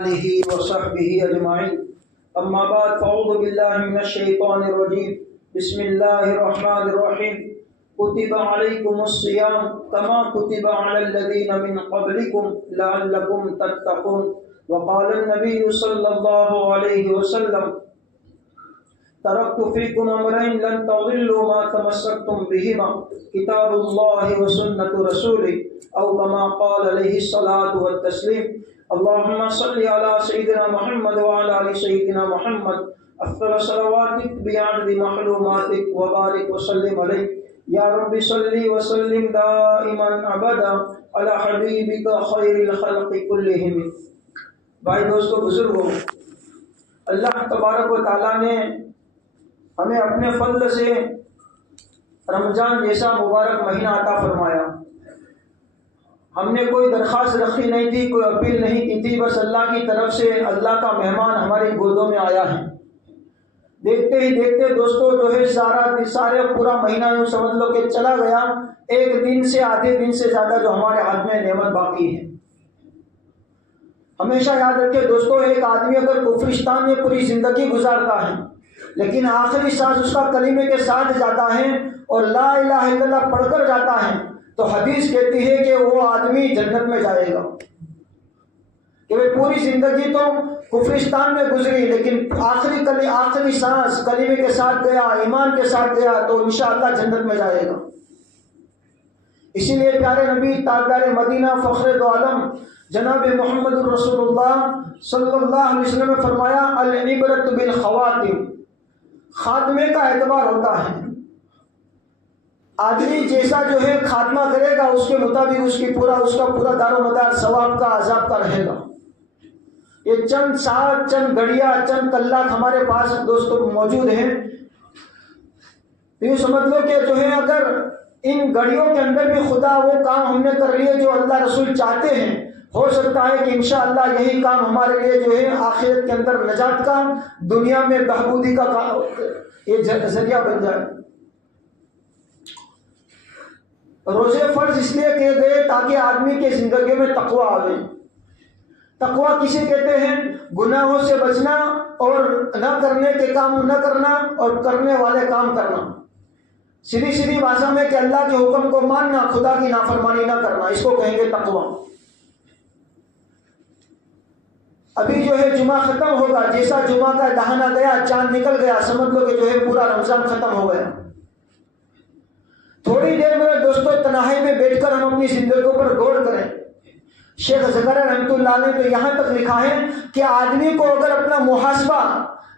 آله وصحبه أجمعين. أما بعد فأعوذ بالله من الشيطان الرجيم. بسم الله الرحمن الرحيم. كتب عليكم الصيام كما كتب على الذين من قبلكم لعلكم تتقون. وقال النبي صلى الله عليه وسلم تركت فيكم أمرين لن تضلوا ما تمسكتم بهما كتاب الله وسنة رسوله أو كما قال عليه الصلاة والتسليم. اللهم صل على سيدنا محمد وعلى آل سيدنا محمد أفضل صلواتك بعدد محلوماتك وبارك وسلم عليه يا رب صل وسلم دائما أبدا على حبيبك خير الخلق كلهم. بھائی دوستو بزرگوں، اللہ تبارک و تعالیٰ نے ہمیں اپنے فضل سے رمضان جیسا مبارک مہینہ عطا فرمایا. ہم نے کوئی درخواست رکھی نہیں تھی، کوئی اپیل نہیں کی تھی، بس اللہ کی طرف سے اللہ کا مہمان ہماری گودوں میں آیا ہے. دیکھتے ہی دیکھتے دوستو جو ہے سارے پورا مہینہ یوں سمجھ لو کہ چلا گیا. ایک دن سے آدھے دن سے زیادہ جو ہمارے ہاتھ میں نعمت باقی ہے. ہمیشہ یاد رکھے دوستو، ایک آدمی اگر کفرستان میں پوری زندگی گزارتا ہے لیکن آخری سانس اس کا کلمے کے ساتھ جاتا ہے اور لا الہ الا اللہ پڑھ کر جاتا ہے تو حدیث کہتی ہے کہ وہ آدمی جنت میں جائے گا. کہ وہ پوری زندگی تو کفرستان میں گزری لیکن آخری سانس کلمے کے ساتھ گیا، ایمان کے ساتھ گیا تو انشاءاللہ جنت میں جائے گا. اسی لیے پیارے نبی تاجدار مدینہ فخر دو عالم جناب محمد رسول اللہ صلی اللہ علیہ وسلم نے فرمایا العبرۃ بالخواتم، خاتمے کا اعتبار ہوتا ہے. آدمی جیسا جو ہے خاتمہ کرے گا اس کے مطابق اس کا پورا دار و مدار ثواب کا عذاب کا رہے گا. یہ چند سال، چند گھڑیاں، چند کلاک ہمارے پاس دوستوں موجود ہیں. یوں سمجھ لو کہ جو ہے اگر ان گھڑیوں کے اندر بھی خدا وہ کام ہم نے کر لیے جو اللہ رسول چاہتے ہیں، ہو سکتا ہے کہ انشاءاللہ یہی کام ہمارے لیے جو ہے آخرت کے اندر نجات کا، دنیا میں بہبودی کا یہ ذریعہ بن جائے. روزے فرض اس لیے کیے گئے تاکہ آدمی کے زندگی میں تقویٰ آئے. تقویٰ کسے کہتے ہیں؟ گناہوں سے بچنا اور نہ کرنے کے کام نہ کرنا اور کرنے والے کام کرنا. سیدھی بھاشا میں کہ اللہ کے حکم کو ماننا، خدا کی نافرمانی نہ کرنا، اس کو کہیں گے تقویٰ. ابھی جو ہے جمعہ ختم ہوگا، جیسا جمعہ کا دہانا گیا، چاند نکل گیا، سمجھ لو کہ جو ہے پورا رمضان ختم ہو گیا. تھوڑی دیر میں دوستو تنہائی میں بیٹھ کر ہم اپنی زندگیوں پر غور کریں. شیخ زکریا رحمۃ اللہ نے تو یہاں تک لکھا ہے کہ آدمی کو اگر اپنا محاسبہ،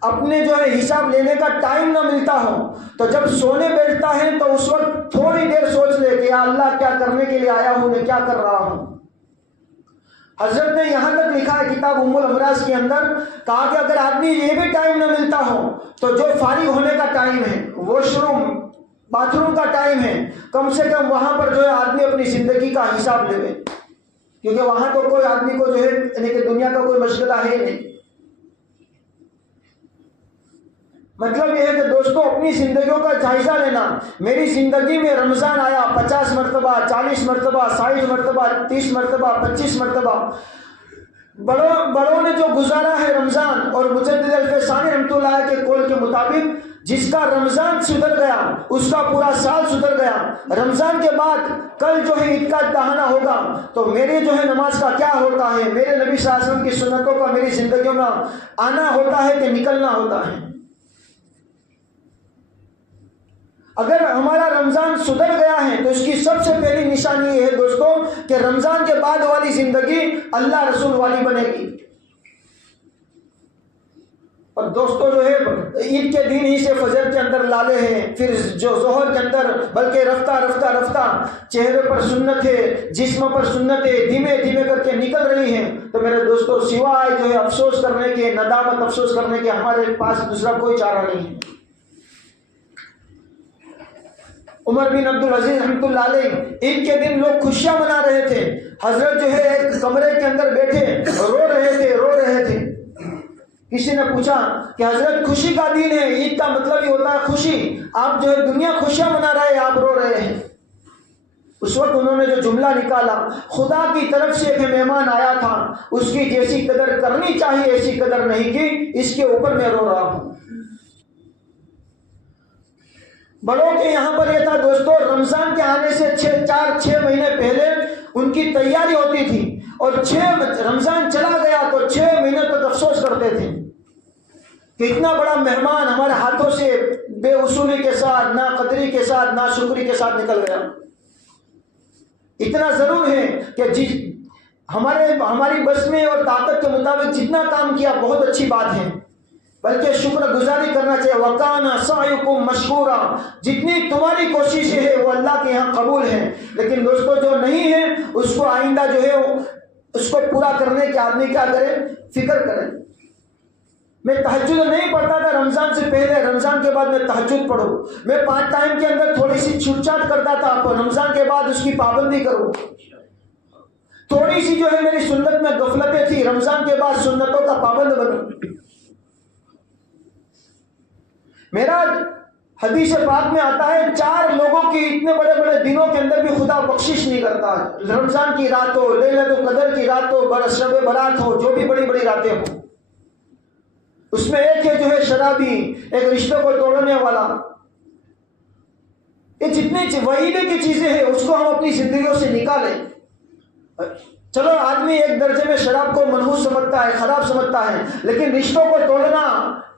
اپنے جو ہے حساب لینے کا ٹائم نہ ملتا ہو تو جب سونے بیٹھتا ہے تو اس وقت تھوڑی دیر سوچ لے کہ یا اللہ کیا کرنے کے لیے آیا ہوں، میں کیا کر رہا ہوں. حضرت نے یہاں تک لکھا ہے کتاب ام الامراض کے اندر، کہا کہ اگر آدمی یہ بھی ٹائم نہ ملتا ہو تو جو فارغ ہونے کا ٹائم ہے، واش روم، باتھ روم کا ٹائم ہے، کم سے کم وہاں پر جو ہے آدمی اپنی زندگی کا حساب لے، کیونکہ وہاں تو کوئی آدمی کو جو ہے یعنی کہ دنیا کا کوئی مشغلہ ہے نہیں. مطلب یہ ہے کہ دوستو اپنی زندگیوں کا جائزہ لینا. میری زندگی میں رمضان آیا 50 مرتبہ، 40 مرتبہ، 60 مرتبہ، 30 مرتبہ، 25 مرتبہ. بڑوں نے جو گزارا ہے رمضان، اور مجدد الفسانی رحمۃ اللہ کے قول کے مطابق جس کا رمضان سدھر گیا اس کا پورا سال سدھر گیا. رمضان کے بعد کل جو ہے عید کا دہانا ہوگا تو میرے جو ہے نماز کا کیا ہوتا ہے، میرے نبی صلی اللہ علیہ وسلم کی سنتوں کا میری زندگیوں میں آنا ہوتا ہے کہ نکلنا ہوتا ہے. اگر ہمارا رمضان سدھر گیا ہے تو اس کی سب سے پہلی نشانی یہ ہے دوستو کہ رمضان کے بعد والی زندگی اللہ رسول والی بنے گی. اور دوستو جو ہے عید کے دن ہی سے فجر کے اندر لالے ہیں، پھر جو ظہر کے اندر، بلکہ رفتہ چہرے پر سنت ہے، جسم پر سنت ہے، دھیمے کر کے نکل رہی ہیں. تو میرے دوستو سوائے جو ہے افسوس کرنے کے، ندامت افسوس کرنے کے ہمارے پاس دوسرا کوئی چارہ نہیں ہے. عمر بن عبدالعزیز رحمۃ اللہ علیہ، عید کے دن لوگ خوشیاں منا رہے تھے. حضرت جو ہے ایک کمرے کے اندر بیٹھے رو رہے تھے. کسی نے پوچھا کہ حضرت خوشی کا دن ہے، عید کا مطلب ہی ہوتا ہے خوشی، آپ جو ہے دنیا خوشیاں منا رہے ہیں، آپ رو رہے ہیں. اس وقت انہوں نے جو جملہ نکالا، خدا کی طرف سے ایک مہمان آیا تھا، اس کی جیسی قدر کرنی چاہیے ایسی قدر نہیں کی، اس کے اوپر میں رو رہا ہوں۔ بڑوں کے یہاں پر یہ تھا دوستو، رمضان کے آنے سے 4-6 مہینے پہلے ان کی تیاری ہوتی تھی، اور رمضان چلا گیا تو 6 مہینے تک افسوس کرتے تھے کہ اتنا بڑا مہمان ہمارے ہاتھوں سے بے اصولی کے ساتھ، نا قدری کے ساتھ، نا شکری کے ساتھ نکل گیا۔ اتنا ضرور ہے کہ ہماری بس میں اور طاقت کے مطابق جتنا کام کیا بہت اچھی بات ہے، بلکہ شکر گزاری کرنا چاہیے۔ وَكَانَ سَعْيُكُمْ مَشْكُورًا، جتنی تمہاری کوششیں ہے وہ اللہ کے یہاں قبول ہے، لیکن دوستو جو نہیں ہے اس کو آئندہ جو ہے اس کو پورا کرنے کے آدمی کیا کرے، فکر کرے۔ میں تہجد نہیں پڑھتا تھا رمضان سے پہلے، رمضان کے بعد میں تہجد پڑھوں۔ میں 5 ٹائم کے اندر تھوڑی سی چھوٹ چھاٹ کرتا تھا، تو رمضان کے بعد اس کی پابندی کروں۔ تھوڑی سی جو ہے میری سنت میں غفلتیں تھی، رمضان کے بعد سنتوں کا پابند بنوں۔ میرا حدیث پاک میں آتا ہے 4 لوگوں کی اتنے بڑے بڑے دنوں کے اندر بھی خدا بخشش نہیں کرتا۔ رمضان کی رات ہو، لیلۃ القدر کی رات ہو، شب برات ہو، جو بھی بڑی بڑی راتیں ہوں، اس میں ایک ہے جو ہے شرابی، ایک رشتوں کو توڑنے والا۔ یہ جتنی وعیدے کی چیزیں ہیں اس کو ہم اپنی زندگیوں سے نکالیں۔ چلو آدمی ایک درجے میں شراب کو منحوس سمجھتا ہے، خراب سمجھتا ہے، لیکن رشتوں کو توڑنا،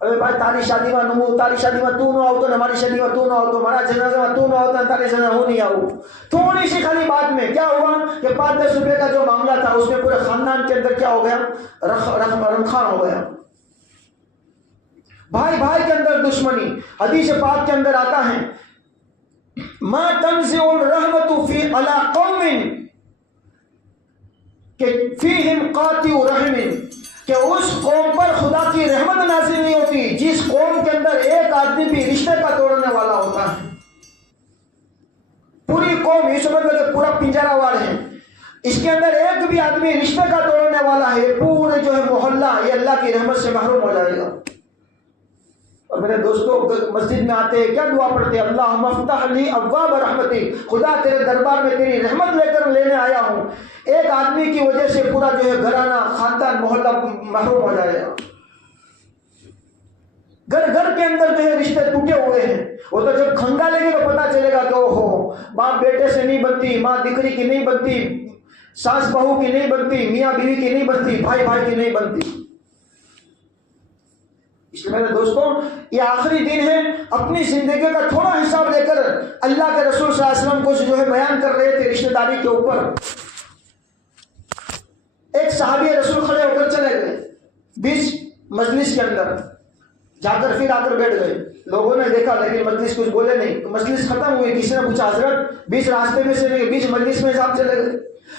ارے بھائی تاری شادی میں نمو، تاری شادی میں تو نہ آؤ تو ہماری شادی میں تو نہ آؤ، تو ہمارا جنازہ میں تو نہ آؤ تو تاری جنازہ ہو نہیں آؤ۔ تھوڑی سی خالی بات میں کیا ہوا کہ 5-10 روپے کا جو معاملہ تھا اس میں پورے خاندان کے اندر کیا ہو گیا، رمخان ہو گیا۔ بھائی بھائی کے اندر دشمنی۔ حدیث پاک کے اندر آتا ہے ما تنزع الرحمة فی علی قوم کہ فیہم قاطع رحم، کہ اس قوم پر خدا کی رحمت نازل نہیں ہوتی جس قوم کے اندر ایک آدمی بھی رشتے کا توڑنے والا ہوتا ہے۔ پوری قوم یہ سمجھ لو کہ پورا پنجرا وار ہے، اس کے اندر ایک بھی آدمی رشتے کا توڑنے والا ہے، پورے جو ہے محلہ یہ اللہ کی رحمت سے محروم ہو جائے گا۔ اور میرے دوستوں مسجد میں آتے ہیں کیا دعا پڑھتے ہیں، اللہم افتح لی ابواب رحمتی، خدا تیرے دربار میں تیری رحمت لے کر لینے آیا ہوں۔ ایک آدمی کی وجہ سے پورا جو ہے گھرانہ، خاندان، محلہ محروم ہو جائے گا۔ گھر گھر کے اندر جو ہے رشتے ٹوٹے ہوئے ہیں، وہ تو جب کھنگا لگے تو پتا چلے گا کہ اوہو، باپ بیٹے سے نہیں بنتی، ماں دکری کی نہیں بنتی، ساس بہو کی نہیں بنتی، میاں بیوی کی نہیں بنتی، بھائی بھائی کی نہیں بنتی۔ اس لیے میرے دوستوں یہ آخری دن ہے، اپنی زندگی کا تھوڑا حساب لے کر اللہ کے رسول صلی اللہ علیہ وسلم کو جو ہے بیان کر رہے تھے رشتہ داری کے اوپر۔ ایک صحابی رسول کھڑے ہو کر چلے گئے بیچ مجلس کے اندر، جا کر پھر آ کر بیٹھ گئے۔ لوگوں نے دیکھا لیکن مجلس کچھ بولے نہیں۔ مجلس ختم ہوئی، کسی نے پوچھا حضرت بیچ راستے میں سے نہیں، بیچ مجلس میں آپ چلے گئے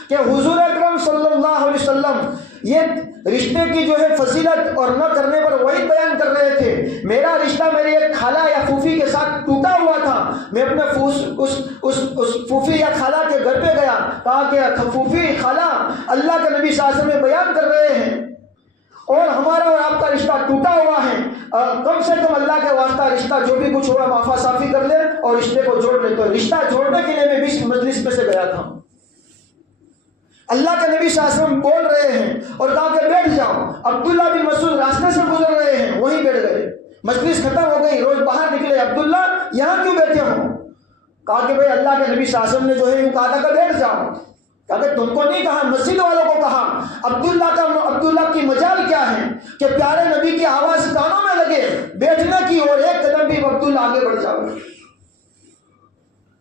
کہ حضور اکرم صلی اللہ علیہ وسلم یہ رشتے کی جو ہے فضیلت اور نہ کرنے پر وہی بیان کر رہے تھے۔ میرا رشتہ میری ایک خالہ یا پھوپھی کے ساتھ ٹوٹا ہوا تھا، میں اپنے اس پھوپھی یا خالہ کے گھر پہ گیا، کہا کہ پھوپھی خالہ اللہ کے نبی صلی اللہ علیہ وسلم بیان کر رہے ہیں اور ہمارا اور آپ کا رشتہ ٹوٹا ہوا ہے، کم سے کم اللہ کے واسطہ رشتہ جو بھی کچھ ہوا معافی صافی کر لے اور رشتے کو جوڑ لے۔ تو رشتہ جوڑنے کے لیے میں بھی مجلس میں سے گیا تھا۔ اللہ کے نبی صلی اللہ علیہ وسلم بول رہے ہیں اور کہا کہ بیٹھ جاؤ۔ عبداللہ بن مسعود راستے سے گزر رہے ہیں، وہیں بیٹھ گئے۔ مجلس ختم ہو گئی، روز باہر نکلے، عبداللہ یہاں کیوں بیٹھے ہو؟ کہا کہ بھائی اللہ کے نبی صلی اللہ علیہ وسلم نے جو ہے یوں کہا تھا کہ بیٹھ جاؤ۔ کہا کہ تم کو نہیں کہا، مسجد والوں کو کہا۔ عبداللہ کی مجال کیا ہے کہ پیارے نبی کی آواز کانوں میں لگے بیٹھنے کی، اور ایک قدم بھی عبداللہ آگے بڑھ جاؤ۔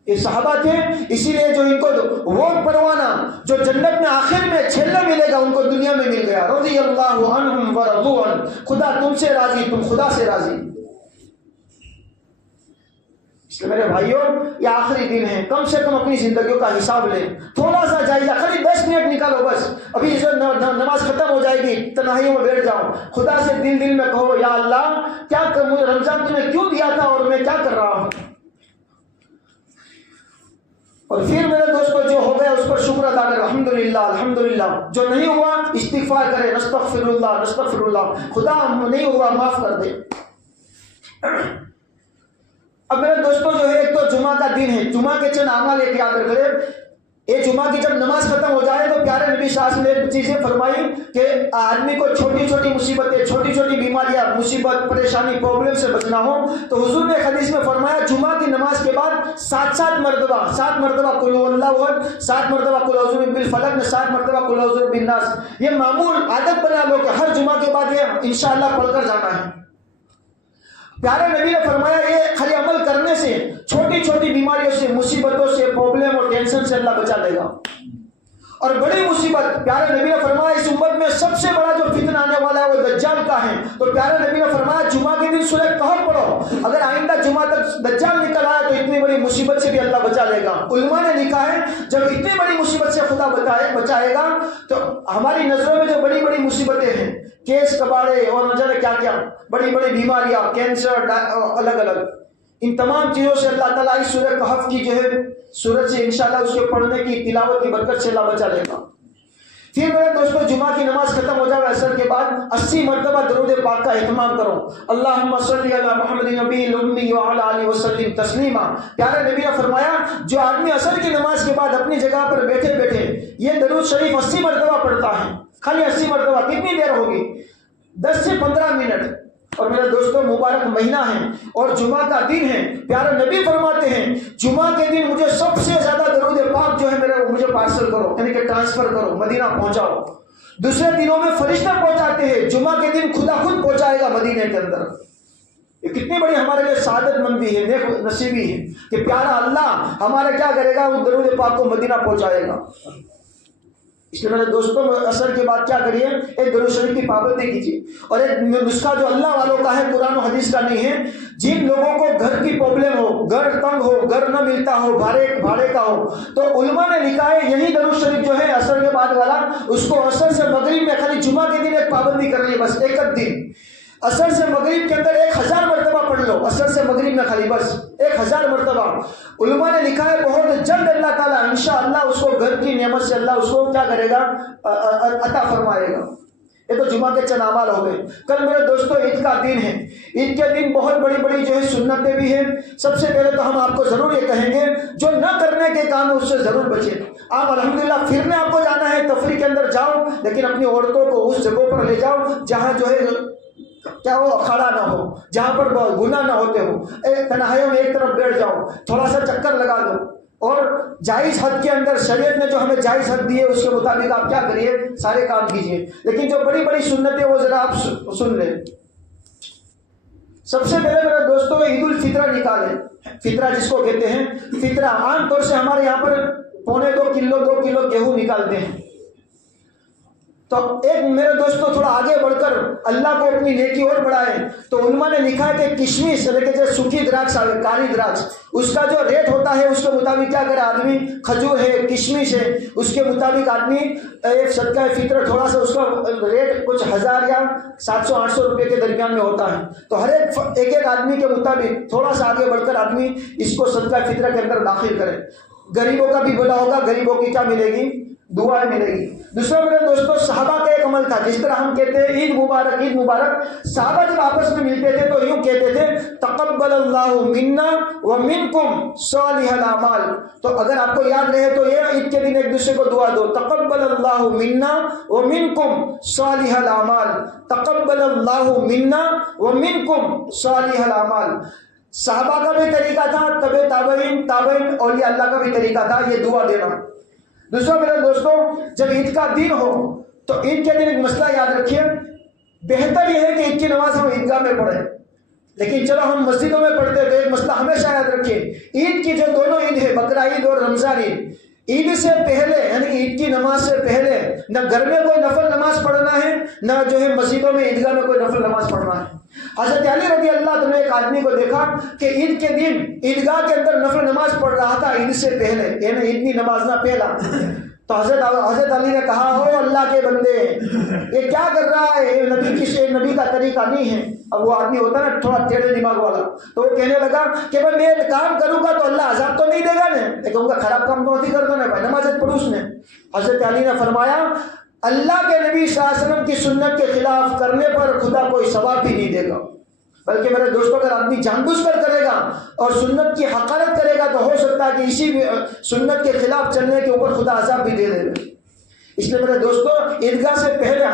یہ صحابہ تھے، اسی لیے جو ان کو وہ پروانہ جو جنت میں آخر میں چھیلنے ملے گا ان کو دنیا میں مل گیا۔ رضی اللہ عنہم ورضوا عنہ، خدا تم سے راضی، تم خدا سے راضی۔ اس لیے میرے بھائیوں یہ آخری دن ہے، کم سے کم اپنی زندگیوں کا حساب لیں، تھوڑا سا جائزہ، خالی 10 منٹ نکالو بس۔ ابھی نماز ختم ہو جائے گی، تنہائیوں میں بیٹھ جاؤ، خدا سے دل میں کہو یا اللہ کیا مجھے رمضان تمہیں کیوں دیا تھا اور میں کیا کر رہا ہوں۔ اور پھر میرے دوستوں جو ہو گیا اس پر شکر ادا کریں، الحمدللہ الحمدللہ۔ جو نہیں ہوا استغفار کریں، نستغفر اللہ نستغفر اللہ، خدا نہیں ہوا معاف کر دے۔ اب میرے دوستوں جو ہے ایک تو جمعہ کا دن ہے، جمعہ کے چند اعمال ایک یاد رکھیں۔ یہ جمعہ کی جب نماز ختم ہو جائے تو پیارے نبی صلی اللہ علیہ وسلم نے چیزیں فرمائی کہ آدمی کو چھوٹی چھوٹی مصیبتیں، چھوٹی چھوٹی بیماریاں، مصیبت، پریشانی، پرابلم سے بچنا ہو تو حضور نے حدیث میں فرمایا جمعہ کی نماز کے بعد 7 مرتبہ قل هو اللہ احد، 7 مرتبہ قل اعوذ برب الفلق، 7 مرتبہ قل اعوذ برب الناس. یہ معمول عادت بنا لو کہ ہر جمعہ کے بعد یہ انشاءاللہ پڑھ کر جانا ہے. پیارے نبی نے فرمایا یہ خالی عمل کرنے سے چھوٹی چھوٹی بیماریوں سے، مصیبتوں سے، پرابلم اور ٹینشن سے اللہ بچا لے گا. اور بڑی مصیبت پیارے نبی نے فرمایا اس امت میں سب سے بڑا جو فتنہ آنے والا ہے وہ دجال کا ہے. تو پیارے نبی نے فرمایا جمعہ کے دن سورہ کہف پڑھو، اگر آئندہ جمعہ تک دجال نکل آیا تو اتنی بڑی مصیبت سے بھی اللہ بچا لے گا. علماء نے لکھا ہے جب اتنی بڑی مصیبت سے خدا بچائے گا تو ہماری نظروں میں جو بڑی بڑی مصیبتیں ہیں، کیس کباڑے اور نہ جانے کیا کیا بڑی بڑی بیماریاں، کینسر، الگ الگ، ان تمام چیزوں سے اللہ تعالیٰ اس سورہ کہف کی جو ہے سورت سے انشاءاللہ اس کے پڑھنے کی تلاوت کی برکت سے اللہ بچا لے گا. پھر میرے دوستوں جمعہ کی نماز ختم ہو جائے عصر کے بعد 80 مرتبہ درود پاک کا اہتمام کرو. اللہم صلی علی محمد نبی الامی وعلی آلہ وسلم تسلیما. پیارے نبی نے فرمایا جو آدمی عصر کی نماز کے بعد اپنی جگہ پر بیٹھے بیٹھے یہ درود شریف 80 مرتبہ پڑھتا ہے، خالی 80 مرتبہ، کتنی دیر ہوگی؟ 10 سے 15 منٹ. اور میرے دوستوں مبارک مہینہ ہے اور جمعہ کا دن ہے. پیارے نبی فرماتے ہیں جمعہ کے دن مجھے سب سے زیادہ درود پاک جو ہے مجھے پارسل کرو، یعنی کہ ٹرانسفر کرو، مدینہ پہنچاؤ. دوسرے دنوں میں فرشتہ پہنچاتے ہیں، جمعہ کے دن خدا خود پہنچائے گا مدینہ کے اندر. یہ کتنی بڑی ہمارے لیے سعادت مندی ہے، نیک نصیبی ہے کہ پیارا اللہ ہمارے کیا کرے گا، وہ درود پاک کو مدینہ پہنچائے گا. اس لیے میرے دوستوں عصر کے بعد کیا کریے، ایک درود شریف کی پابندی کیجیے. اور ایک نسخہ جو اللہ والوں کا ہے، قرآن و حدیث کا نہیں ہے. جن لوگوں کو گھر کی پرابلم ہو، گھر تنگ ہو، گھر نہ ملتا ہو، بھاڑے کا ہو، تو علماء نے لکھا ہے یہی درود شریف جو ہے عصر کے بعد والا، اس کو عصر سے مغرب میں خالی جمعہ کے دن ایک پابندی کرنی ہے، بس ایک دن عصر سے مغرب کے اندر 1000 مرتبہ پڑھ لو. عصر سے مغرب میں خالی بس 1000 مرتبہ. علماء نے لکھا ہے بہت جلد اللہ تعالیٰ انشاءاللہ اس کو گھر کی نعمت سے اللہ اس کو کیا کرے گا، عطا فرمائے گا. یہ تو جمعہ کے چند اعمال ہو گئے. کل میرے دوستوں عید کا دن ہے. عید کے دن بہت بڑی بڑی جو ہے سنتیں بھی ہیں. سب سے پہلے تو ہم آپ کو ضرور یہ کہیں گے جو نہ کرنے کے کام ہے اس سے ضرور بچیں. آپ الحمدللہ پھرنے آپ کو جانا ہے، تفریح کے اندر جاؤ، لیکن اپنی عورتوں کو اس جگہوں پر لے جاؤ جہاں جو ہے کیا وہ اکھاڑا نہ ہو، جہاں پر گناہ نہ ہوتے ہو. تنہائیوں میں ایک طرف بیٹھ جاؤ، تھوڑا سا چکر لگا دو، اور جائز حد کے اندر شریعت نے جو ہمیں جائز حد دی ہے اس کے مطابق آپ کیا کریے، سارے کام کیجیے. لیکن جو بڑی بڑی سنتیں وہ ذرا آپ سن لیں. سب سے پہلے میرے دوستوں عید الفطرہ نکالیں. فطرہ جس کو کہتے ہیں، فطرہ عام طور سے ہمارے یہاں پر 2.25 کلو گیہوں نکالتے ہیں. تو ایک میرے دوستوں تھوڑا آگے بڑھ کر اللہ کو اپنی نیکی اور بڑھائے. تو علماء نے لکھا ہے کہ کشمش یعنی کہ سوکھی دراکش، کالی دراکش، اس کا جو ریٹ ہوتا ہے اس کے مطابق کیا کرے آدمی، کھجور ہے، کشمش ہے، اس کے مطابق آدمی ایک صدقہ فطر تھوڑا سا اس کا ریٹ کچھ 1000 یا 700-800 روپے کے درمیان میں ہوتا ہے. تو ہر ایک آدمی کے مطابق تھوڑا سا آگے بڑھ کر آدمی اس کو صدقہ فطر کے اندر داخل کرے. غریبوں کا بھی بولا ہوگا، غریبوں کی کیا ملے گی، دعا ملے گی. دوسرا میرے دوستوں صحابہ کا ایک عمل تھا، جس طرح ہم کہتے ہیں عید مبارک عید مبارک، صحابہ جب آپس میں ملتے تھے تو یوں کہتے تھے تقبل اللہ منا ومنکم صالح الاعمال. تو اگر آپ کو یاد رہے تو یہ عید کے دن ایک دوسرے کو دعا دو، تقبل اللہ منا ومنکم صالح الاعمال، تقبل اللہ منا ومنکم صالح الاعمال. صحابہ کا بھی طریقہ تھا، تابعین اولیاء اللہ کا بھی طریقہ تھا یہ دعا دینا. دوسرا میرے دوستوں جب عید کا دن ہو تو عید کے دن ایک مسئلہ یاد رکھیے. بہتر یہ ہے کہ عید کی نماز ہم عیدگاہ میں پڑھیں، لیکن چلو ہم مسجدوں میں پڑھتے تو ایک مسئلہ ہمیشہ یاد رکھیے. عید کی جو دونوں عید ہے، بقرہ عید اور رمضان عید، عید سے پہلے یعنی عید کی نماز سے پہلے نہ گھر میں کوئی نفل نماز پڑھنا ہے، نہ جو ہے مسجدوں میں عیدگاہ میں کوئی نفل نماز پڑھنا ہے. حضرت علی رضی اللہ عنہ نے ایک آدمی کو دیکھا کہ عید کے دن عیدگاہ کے اندر نفل نماز پڑھ رہا تھا عید سے پہلے، یعنی عید کی نماز نہ پہلا. تو حضرت علی نے کہا ہو اللہ کے بندے یہ کیا کر رہا ہے، یہ نبی کا طریقہ نہیں ہے. اب وہ آدمی ہوتا ہے نا تھوڑا ٹیڑھے دماغ والا، تو وہ کہنے لگا کہ بھائی میں کام کروں گا تو اللہ عذاب تو نہیں دے گا نا، لیکن کا خراب کام تو نہیں کر دو نا بھائی، نماز پڑھو اس نے. حضرت علی نے فرمایا اللہ کے نبی صلی اللہ علیہ وسلم کی سنت کے خلاف کرنے پر خدا کوئی ثواب بھی نہیں دے گا. بلکہ میرے دوستوں اگر آدمی جان بوجھ کر کرے گا اور سنت کی حقارت کرے گا تو ہو سکتا ہے کہ اسی سنت کے خلاف چلنے کے اوپر خدا عذاب بھی دے دے گا۔ اس لیے میرے دوستوں عیدگاہ سے پہلے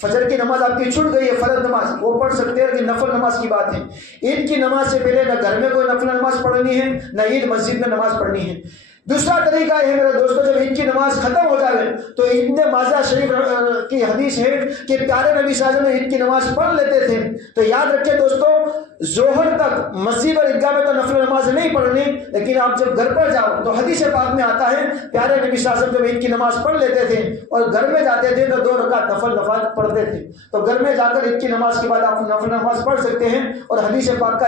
فجر کی نماز آپ کی چھوٹ گئی ہے، فرض نماز وہ پڑھ سکتے ہیں کہ نفل نماز کی بات ہے۔ عید کی نماز سے پہلے نہ گھر میں کوئی نفل نماز پڑھنی ہے نہ عید مسجد میں نماز پڑھنی ہے۔ دوسرا طریقہ ہے میرے دوستوں، جب عید کی نماز ختم ہو جائے تو ابن ماجہ شریف کی حدیث ہے کہ پیارے نبی صلی اللہ علیہ وسلم عید کی نماز پڑھ لیتے تھے۔ تو یاد رکھیں دوستوں، ظہر تک مسجد اور عیدگاہ میں تو نفل نماز نہیں پڑھنی، لیکن آپ جب گھر پر جاؤ تو حدیث پاک میں آتا ہے پیارے نبی صلی اللہ علیہ وسلم جب عید کی نماز پڑھ لیتے تھے اور گھر میں جاتے تھے تو 2 رکعت نفل پڑھتے تھے۔ تو گھر میں جا کر عید کی نماز کے بعد آپ نفل نماز پڑھ سکتے ہیں، اور حدیث پاک کا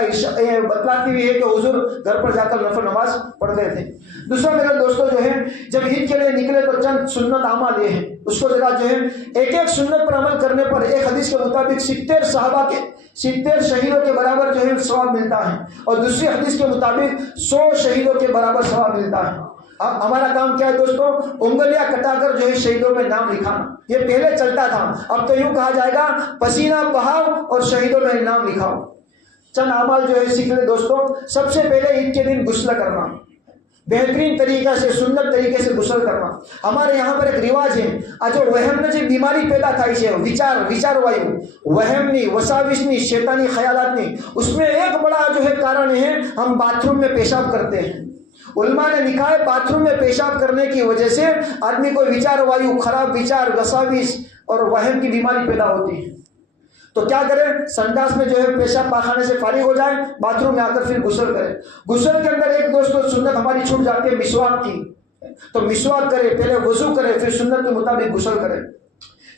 بتلاتی بھی ہے کہ حضور گھر پر جا کر نفل نماز پڑھتے تھے۔ دوسرا میرے دوستوں جو ہے، جب عید کے لیے نکلے تو چند سنت اعمال یہ ہیں، اس کو ذرا جو ہے ایک سنت پر عمل کرنے پر ایک حدیث کے مطابق 70 صحابہ کے 70 شہیدوں کے برابر جو ہے ثواب ملتا ہے، اور دوسری حدیث کے مطابق 100 شہیدوں کے برابر ثواب ملتا ہے۔ اب ہمارا کام کیا ہے دوستوں؟ انگلیاں کٹا کر جو ہے شہیدوں میں نام لکھانا، یہ پہلے چلتا تھا، اب تو یوں کہا جائے گا پسینہ بہاؤ اور شہیدوں میں نام لکھاؤ۔ چند اعمال جو ہے سیکھ لیں دوستوں۔ سب سے پہلے عید کے دن غسل کرنا، بہترین طریقہ سے سنت طریقے سے غسل کرنا۔ ہمارے یہاں پر ایک رواج ہے، جو وہم نے جو بیماری پیدا تھائی ہے وچار وایو، وہم نہیں، وساوس نہیں، شیطانی خیالات نہیں، اس میں ایک بڑا جو ہے کارن ہے ہم باتھ روم میں پیشاب کرتے ہیں۔ علماء نے لکھا ہے باتھ روم میں پیشاب کرنے کی وجہ سے آدمی کو وچار وایو، خراب وچار، وساوس اور وہم کی بیماری پیدا ہوتی ہے۔ تو کیا کریں؟ سنڈاس میں جو ہے پیشاب پاخانے سے فارغ ہو جائے، باتھ روم میں آ کر پھر غسل کرے۔ غسل کے اندر ایک دوستوں سنت ہماری چھوٹ جاتی ہے مسواک کی، تو مسواک کرے، پہلے وضو کرے، پھر سنت کے مطابق غسل کرے۔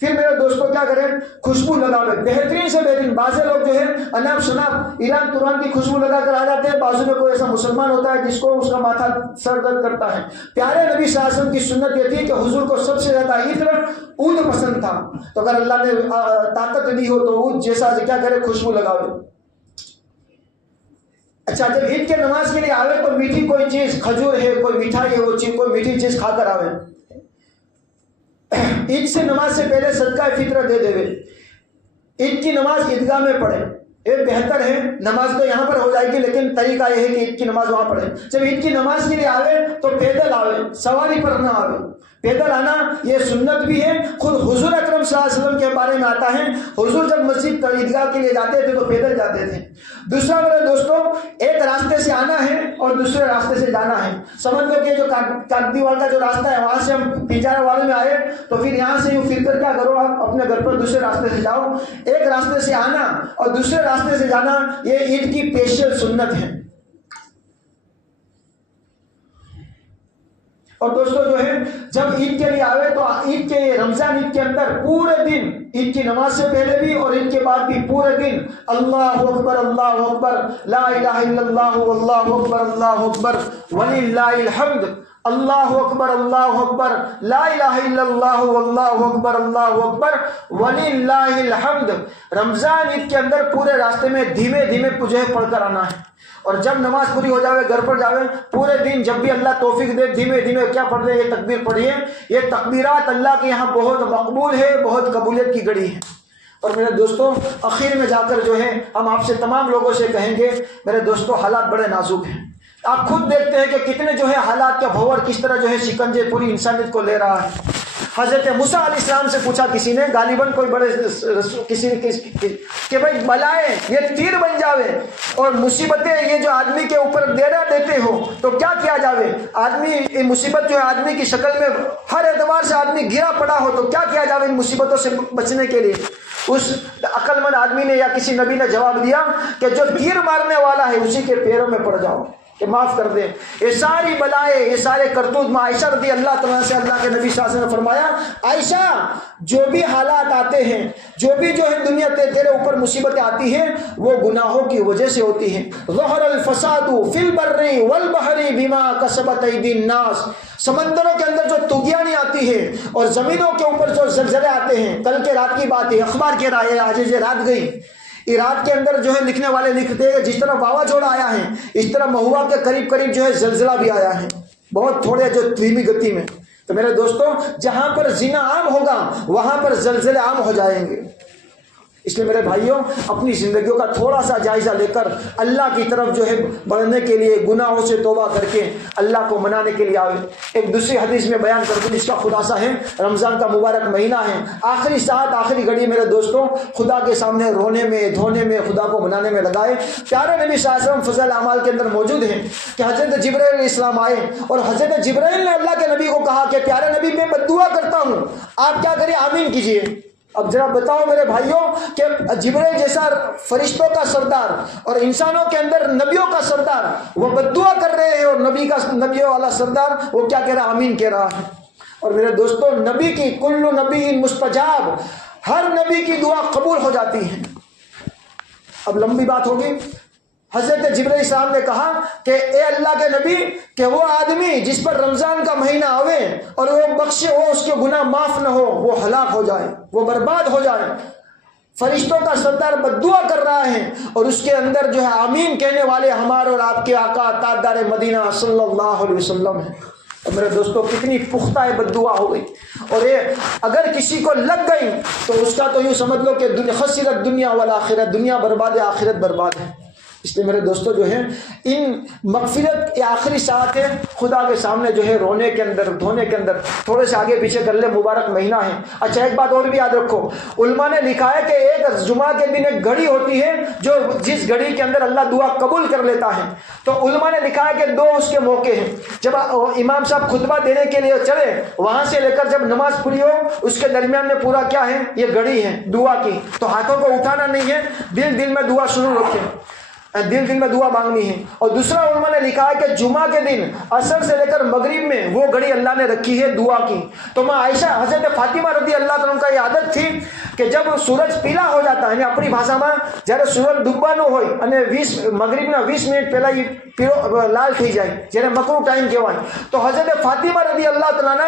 پھر میرے دوستوں کیا کریں؟ خوشبو لگاوے، بہترین سے بہترین۔ بعض لوگ جو ہے اناپ شناپ ایران توران کی خوشبو لگا کر آ جاتے ہیں، بازو میں کوئی ایسا مسلمان ہوتا ہے جس کو اس کا ماتھا سر درد کرتا ہے۔ پیارے نبی صلی اللہ علیہ وسلم کی سنت یہ تھی کہ حضور کو سب سے زیادہ عطر عود پسند تھا، تو اگر اللہ نے طاقت دی ہو تو عود جیسا کیا کرے؟ خوشبو لگاوے۔ اچھا، جب عید کے نماز کے لیے آوے تو میٹھی کوئی چیز، کھجور ہے، کوئی مٹھائی ہے، وہ چیز کوئی میٹھی چیز کھا کر آوے۔ عید سے نماز سے پہلے صدقہ فطرہ دے دے۔ عید کی نماز عیدگاہ میں پڑھے، یہ بہتر ہے۔ نماز تو یہاں پر ہو جائے گی لیکن طریقہ یہ ہے کہ عید کی نماز وہاں پڑھے۔ جب عید کی نماز کے لیے آوے تو پیدل آوے، سواری پر نہ آوے۔ پیدل آنا یہ سنت بھی ہے، خود حضور اکرم صلی اللہ علیہ وسلم کے بارے میں آتا ہے، حضور جب مسجد عیدگاہ کے لیے جاتے تھے تو پیدل جاتے تھے۔ دوسرا میرے دوستوں، ایک راستے سے آنا ہے اور دوسرے راستے سے جانا ہے۔ سمجھ لو کہ جو کاکدیوال کا جو راستہ ہے وہاں سے ہم پنجارہ والے میں آئے تو پھر یہاں سے یوں پھر کر کیا کرو، آپ اپنے گھر پر دوسرے راستے سے جاؤ۔ ایک راستے سے آنا اور دوسرے راستے سے جانا یہ عید کی اسپیشل سنت ہے۔ اور دوستوں جو ہے جب عید کے لیے آوے تو عید کے رمضان عید کے اندر پورے دن، عید کی نماز سے پہلے بھی اور عید کے بعد بھی پورے دن اللہ اکبر لا الہ الا اللہ واللہ اکبر اللہ اکبر وللہ الحمد، اللہ اکبر لا الہ الا اللہ واللہ اکبر اللہ اکبر وللہ الحمد۔ رمضان عید کے اندر پورے راستے میں دھیمے دھیمے جو ہے پڑھ کر آنا ہے، اور جب نماز پوری ہو جاوے گھر پر جاوے پورے دن جب بھی اللہ توفیق دے دھیمے دھیمے کیا پڑھ رہے؟ یہ تکبیر پڑھیے۔ یہ تکبیرات اللہ کے یہاں بہت مقبول ہے، بہت قبولیت کی گڑی ہے۔ اور میرے دوستوں اخیر میں جا کر جو ہے ہم آپ سے تمام لوگوں سے کہیں گے، میرے دوستوں حالات بڑے نازک ہیں۔ آپ خود دیکھتے ہیں کہ کتنے جو ہے حالات کا بھور کس طرح جو ہے شکنجے پوری انسانیت کو لے رہا ہے۔ حضرت موسیٰ علیہ السلام سے پوچھا کسی نے، غالباً کوئی بڑے کسی نے کہ بھائی بلائیں یہ تیر بن جاوے اور مصیبتیں یہ جو آدمی کے اوپر دیرا دیتے ہو تو کیا کیا جاوے؟ آدمی مصیبت جو ہے آدمی کی شکل میں ہر اعتبار سے آدمی گرا پڑا ہو تو کیا کیا جاوے ان مصیبتوں سے بچنے کے لیے؟ اس عقل مند آدمی نے یا کسی نبی نے جواب دیا کہ جو تیر مارنے والا ہے اسی کے پیروں میں پڑ جاؤ کہ معاف کر دے۔ یہ ساری بلائیں، یہ سارے کرتوت میں عائشہ رضی اللہ تعالیٰ سے اللہ کے نبی صلی اللہ علیہ وسلم نے فرمایا، عائشہ جو بھی حالات آتے ہیں، جو بھی جو ہے دنیا تیرے اوپر مصیبتیں آتی ہیں وہ گناہوں کی وجہ سے ہوتی ہیں۔ ظہر الفساد فی البر والبحر بما کسبت ایدی الناس، سمندروں کے اندر جو طغیانی آتی ہے اور زمینوں کے اوپر جو زلزلے آتے ہیں۔ کل کے رات کی بات ہے، اخبار کہہ رہا ہے آج یہ رات گئی، عراق کے اندر جو ہے لکھنے والے لکھتے ہیں جس طرح واوا جوڑا آیا ہے اس طرح مہوا کے قریب قریب جو ہے زلزلہ بھی آیا ہے، بہت تھوڑے جو دھیمی گتی میں۔ تو میرے دوستوں جہاں پر زنا عام ہوگا وہاں پر زلزلے عام ہو جائیں گے۔ اس لیے میرے بھائیوں اپنی زندگیوں کا تھوڑا سا جائزہ لے کر اللہ کی طرف جو ہے بڑھنے کے لیے گناہوں سے توبہ کر کے اللہ کو منانے کے لیے آئے۔ ایک دوسری حدیث میں بیان کر دوں، اس کا خلاصہ ہے رمضان کا مبارک مہینہ ہے، آخری ساعت آخری گھڑی میرے دوستوں خدا کے سامنے رونے میں دھونے میں خدا کو منانے میں لگائے۔ پیارے نبی صلی اللہ علیہ وسلم فضل اعمال کے اندر موجود ہیں کہ حضرت جبرائیل علیہ السلام آئے اور حضرت جبرائیل نے اللہ کے نبی کو کہا کہ پیارے نبی میں بد دعا کرتا ہوں، آپ کیا کریں؟ آمین کیجئے۔ اب ذرا بتاؤ میرے بھائیوں کہ جبرائیل جیسا فرشتوں کا سردار اور انسانوں کے اندر نبیوں کا سردار وہ بد دعا کر رہے ہیں، اور نبیوں والا سردار وہ کیا کہہ رہا؟ آمین کہہ رہا ہے۔ اور میرے دوستوں نبی کی کل نبی مستجاب، ہر نبی کی دعا قبول ہو جاتی ہے۔ اب لمبی بات ہوگی، حضرت جبرائیل صاحب نے کہا کہ اے اللہ کے نبی کہ وہ آدمی جس پر رمضان کا مہینہ آوے اور وہ بخشے، وہ اس کے گناہ معاف نہ ہو، وہ ہلاک ہو جائے، وہ برباد ہو جائے۔ فرشتوں کا سردار بد دعا کر رہا ہے اور اس کے اندر جو ہے آمین کہنے والے ہمارے اور آپ کے آقا تاجدار مدینہ صلی اللہ علیہ وسلم ہیں۔ اور میرے دوستوں کتنی پختہ بد دعا ہو گئی، اور یہ اگر کسی کو لگ گئی تو اس کا تو یوں سمجھ لو کہ خسرت دنیا والآخرت، دنیا برباد ہے آخرت برباد ہے۔ اس لیے میرے دوستوں جو ہے ان مغفرت یہ آخری ساعت ہے خدا کے سامنے جو ہے رونے کے اندر دھونے کے اندر تھوڑے سے آگے پیچھے کر لے، مبارک مہینہ ہے۔ اچھا ایک بات اور بھی یاد رکھو، علماء نے لکھا ہے کہ ایک جمعہ کے دن ایک گھڑی ہوتی ہے جو جس گھڑی کے اندر اللہ دعا قبول کر لیتا ہے۔ تو علماء نے لکھا ہے کہ دو اس کے موقع ہیں، جب امام صاحب خطبہ دینے کے لیے چلے وہاں سے لے کر جب نماز پڑھی ہو اس کے درمیان میں پورا کیا ہے؟ یہ گھڑی ہے دعا کی، تو ہاتھوں کو اٹھانا نہیں ہے، دل میں دعا شروع رکھیں، دل میں دعا مانگنی ہے۔ اور دوسرا علماء نے لکھا ہے کہ جمعہ کے دن عصر سے لے کر مغرب میں وہ گھڑی اللہ نے رکھی ہے دعا کی۔ تو ماں عائشہ حضرت فاطمہ رضی اللہ تعالیٰ کا یہ عادت تھی کہ جب سورج پیلا ہو جاتا ہے اپنی بھاشا میں جયારે સૂરજ ડૂબવાનો હોય અને 20 મગરિબના 20 મિનિટ પહેલા એ પીળો લાલ થઈ જાય જેને મકરૂ ટાઈમ કહેવાય, તો હઝરત ફાતિમા રજી અલ્લાહ તઆલા